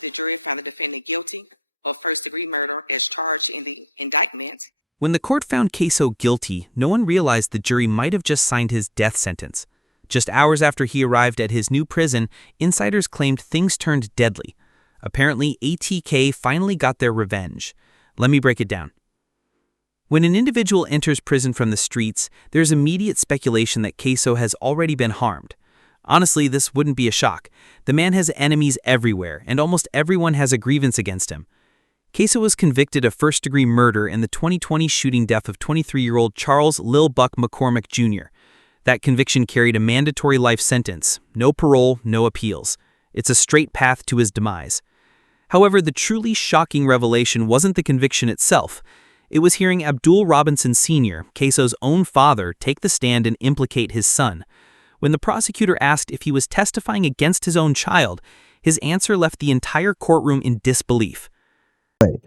The jury found the defendant guilty of first-degree murder as charged in the indictment. When the court found Ksoo guilty, no one realized the jury might have just signed his death sentence. Just hours after he arrived at his new prison, insiders claimed things turned deadly. Apparently, ATK finally got their revenge. Let me break it down. When an individual enters prison from the streets, there's immediate speculation that Ksoo has already been harmed. Honestly, this wouldn't be a shock. The man has enemies everywhere, and almost everyone has a grievance against him. Ksoo was convicted of first-degree murder in the 2020 shooting death of 23-year-old Charles Lil Buck McCormick Jr. That conviction carried a mandatory life sentence, no parole, no appeals. It's a straight path to his demise. However, the truly shocking revelation wasn't the conviction itself. It was hearing Abdul Robinson Sr., Ksoo's own father, take the stand and implicate his son. When the prosecutor asked if he was testifying against his own child, his answer left the entire courtroom in disbelief.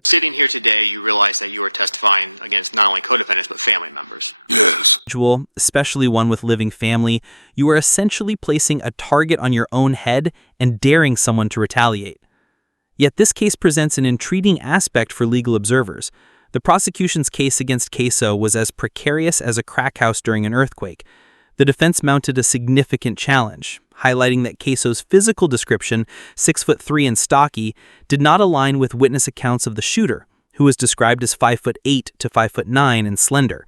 Sitting here today, you realize that you are testifying against not only co-defendants, but family members. Yes. Especially one with living family, you are essentially placing a target on your own head and daring someone to retaliate. Yet this case presents an intriguing aspect for legal observers. The prosecution's case against Ksoo was as precarious as a crack house during an earthquake. The defense mounted a significant challenge, highlighting that Ksoo's physical description, 6'3" and stocky, did not align with witness accounts of the shooter, who was described as 5'8" to 5'9" and slender.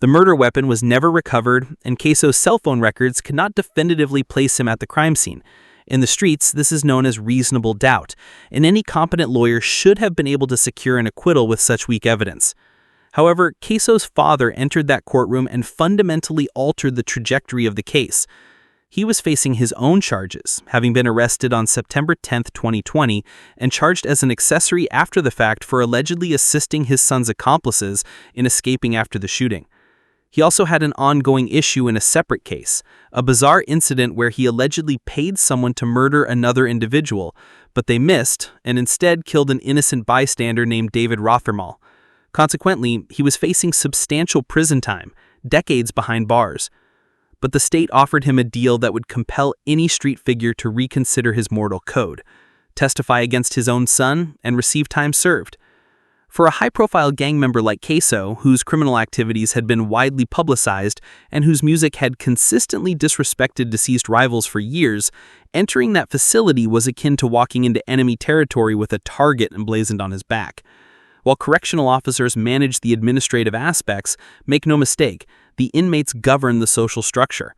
The murder weapon was never recovered, and Ksoo's cell phone records could not definitively place him at the crime scene. In the streets, this is known as reasonable doubt, and any competent lawyer should have been able to secure an acquittal with such weak evidence. However, Ksoo's father entered that courtroom and fundamentally altered the trajectory of the case. He was facing his own charges, having been arrested on September 10, 2020, and charged as an accessory after the fact for allegedly assisting his son's accomplices in escaping after the shooting. He also had an ongoing issue in a separate case, a bizarre incident where he allegedly paid someone to murder another individual, but they missed and instead killed an innocent bystander named David Rothermel. Consequently, he was facing substantial prison time, decades behind bars. But the state offered him a deal that would compel any street figure to reconsider his mortal code, testify against his own son, and receive time served. For a high-profile gang member like Ksoo, whose criminal activities had been widely publicized and whose music had consistently disrespected deceased rivals for years, entering that facility was akin to walking into enemy territory with a target emblazoned on his back. While correctional officers manage the administrative aspects, make no mistake, the inmates govern the social structure.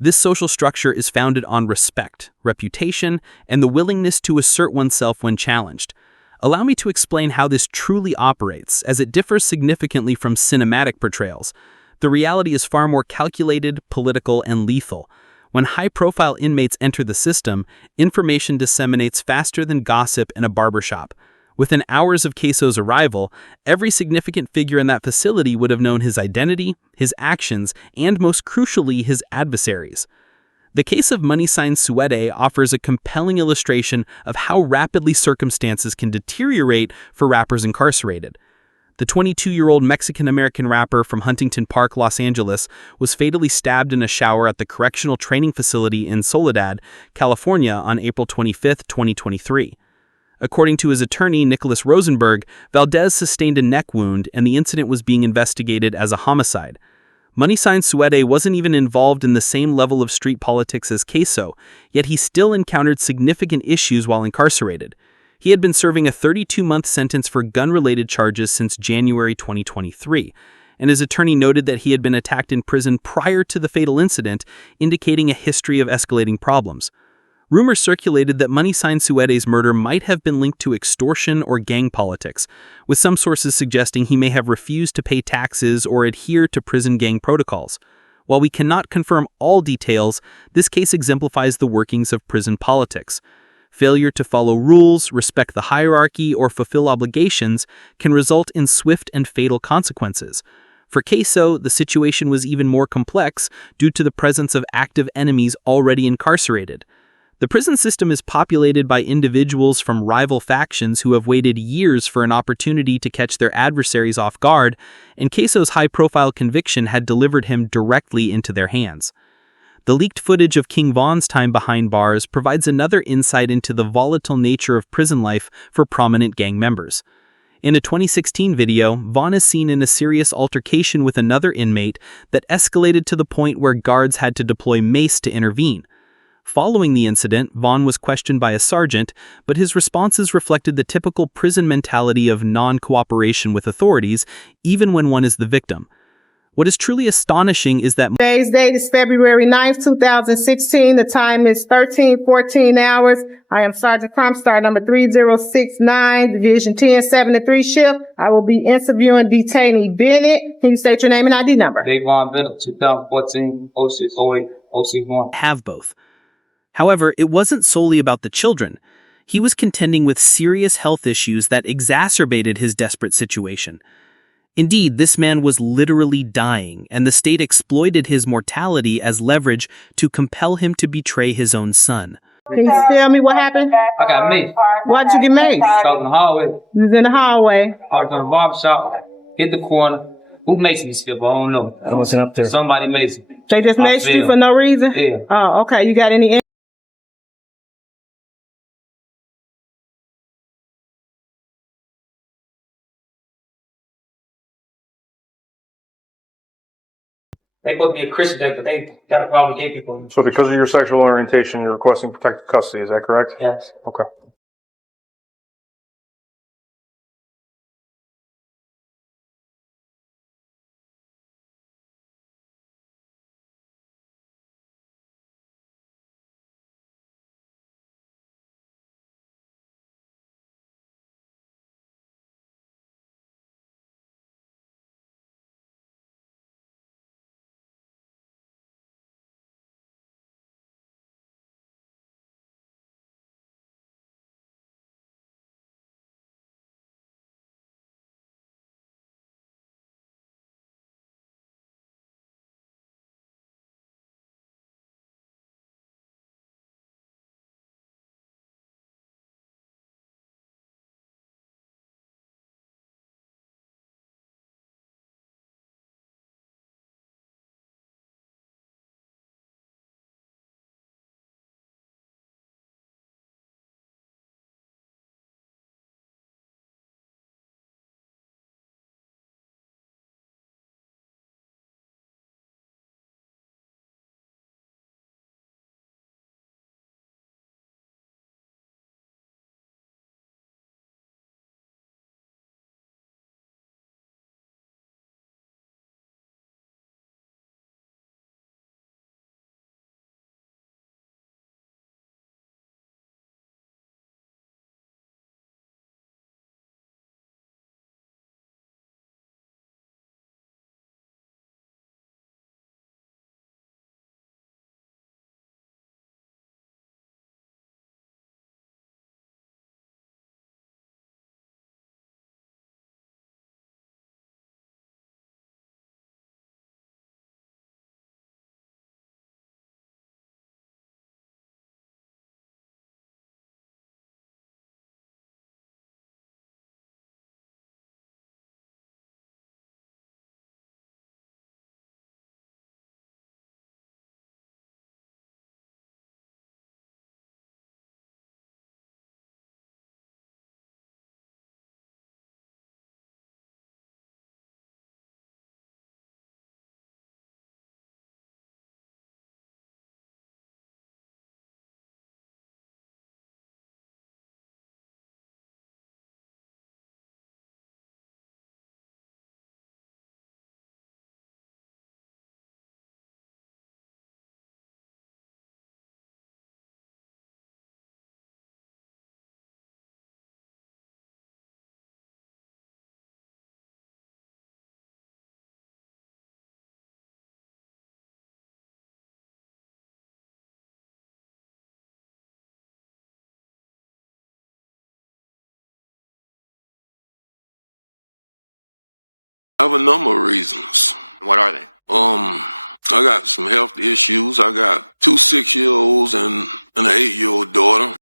This social structure is founded on respect, reputation, and the willingness to assert oneself when challenged. Allow me to explain how this truly operates, as it differs significantly from cinematic portrayals. The reality is far more calculated, political, and lethal. When high-profile inmates enter the system, information disseminates faster than gossip in a barbershop. Within hours of Ksoo's arrival, every significant figure in that facility would have known his identity, his actions, and most crucially, his adversaries. The case of Money Sign Suede offers a compelling illustration of how rapidly circumstances can deteriorate for rappers incarcerated. The 22-year-old Mexican-American rapper from Huntington Park, Los Angeles, was fatally stabbed in a shower at the Correctional Training Facility in Soledad, California on April 25, 2023. According to his attorney, Nicholas Rosenberg, Valdez sustained a neck wound and the incident was being investigated as a homicide. Money Sign Suede wasn't even involved in the same level of street politics as Ksoo, yet he still encountered significant issues while incarcerated. He had been serving a 32-month sentence for gun-related charges since January 2023, and his attorney noted that he had been attacked in prison prior to the fatal incident, indicating a history of escalating problems. Rumors circulated that Money Sign Suede's murder might have been linked to extortion or gang politics, with some sources suggesting he may have refused to pay taxes or adhere to prison gang protocols. While we cannot confirm all details, this case exemplifies the workings of prison politics. Failure to follow rules, respect the hierarchy, or fulfill obligations can result in swift and fatal consequences. For Ksoo, the situation was even more complex due to the presence of active enemies already incarcerated. The prison system is populated by individuals from rival factions who have waited years for an opportunity to catch their adversaries off guard, and Ksoo's high-profile conviction had delivered him directly into their hands. The leaked footage of King Von's time behind bars provides another insight into the volatile nature of prison life for prominent gang members. In a 2016 video, Von is seen in a serious altercation with another inmate that escalated to the point where guards had to deploy mace to intervene. Following the incident, Von was questioned by a sergeant, but his responses reflected the typical prison mentality of non-cooperation with authorities, even when one is the victim. What is truly astonishing is that Today's date is February 9th, 2016. The time is 13:14 hours. I am Sergeant Crump, Star number 3069, Division 1073 shift. I will be interviewing detainee Bennett. Can you state your name and ID number? Davon Bennett, 2014, 0608, 061. have both. However, it wasn't solely about the children. He was contending with serious health issues that exacerbated his desperate situation. Indeed, this man was literally dying, and the state exploited his mortality as leverage to compel him to betray his own son. Can you tell me what happened? I got maced. Why'd you get maced? I was in the hallway. You was in the hallway. I was in the barber shop. Hit the corner. Who maced me still? I don't know. I wasn't up there. Somebody maced me. They just I maced you fell. for no reason? Yeah. Oh, okay. You got any? They put me a Christian, but they got a problem with gay people. So because of your sexual orientation, you're requesting protected custody, is that correct? Yes. Okay. I have a number of reasons. What are they? I got some health issues. I got two 6-year-olds and an 8-year-old daughter.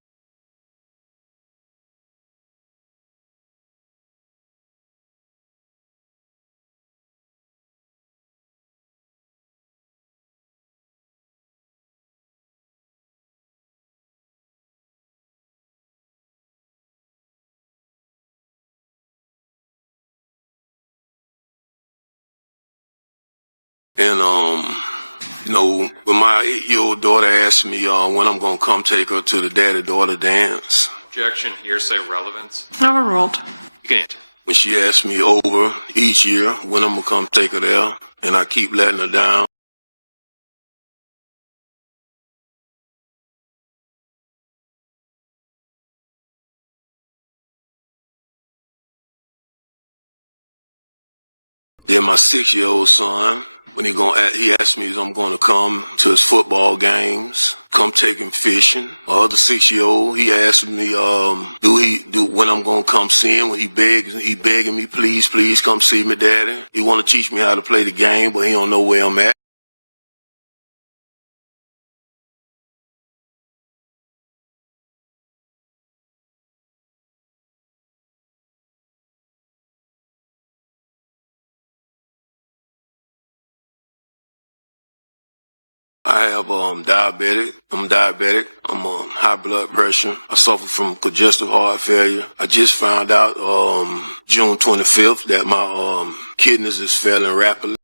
And, when my 8-year-old daughter asked me when I'm going to come take her to the daddy-daughter dance. Objection, hearsay, relevance. Overruled. You can answer. When she asked me over each year when I'm going to come take her there, and I keep letting her down. Then my 6-year-old son, when he asked me if I'm going to come to his football games, come take him fishing. My other 6-year-old, he asked me, when I'm going to come see him, when he begging me, please come see me, daddy. He want to teach me how to play the game, but he don't know where I'm at. I have I'm diabetic. I'm on high blood pressure. I suffer from congestive heart failure. I just found out June 25th that my kidneys is failing rapidly.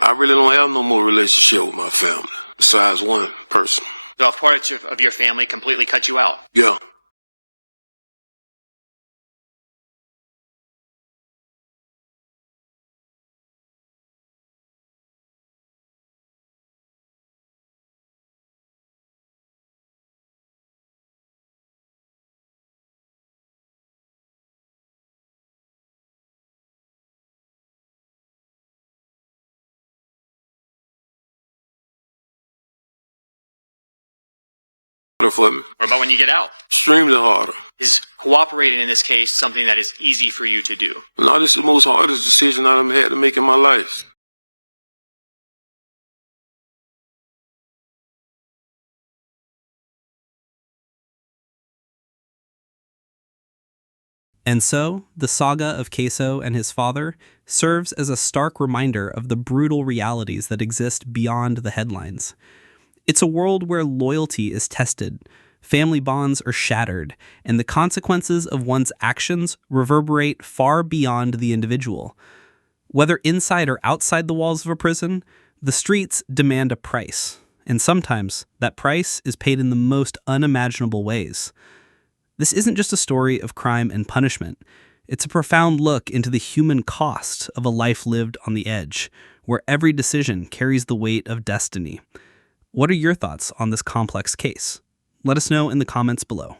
I really don't have no more relationship with my family besides one person. So a part of your family completely cut you out. Yeah. Harder for me. What about when you get out? Extremely harder. Is cooperating in this case something that is easy for you to do? No, this is the most hardest decision I've had to make in my life. And so, the saga of Ksoo and his father serves as a stark reminder of the brutal realities that exist beyond the headlines. It's a world where loyalty is tested, family bonds are shattered, and the consequences of one's actions reverberate far beyond the individual. Whether inside or outside the walls of a prison, the streets demand a price, and sometimes that price is paid in the most unimaginable ways. This isn't just a story of crime and punishment. It's a profound look into the human cost of a life lived on the edge, where every decision carries the weight of destiny. What are your thoughts on this complex case? Let us know in the comments below.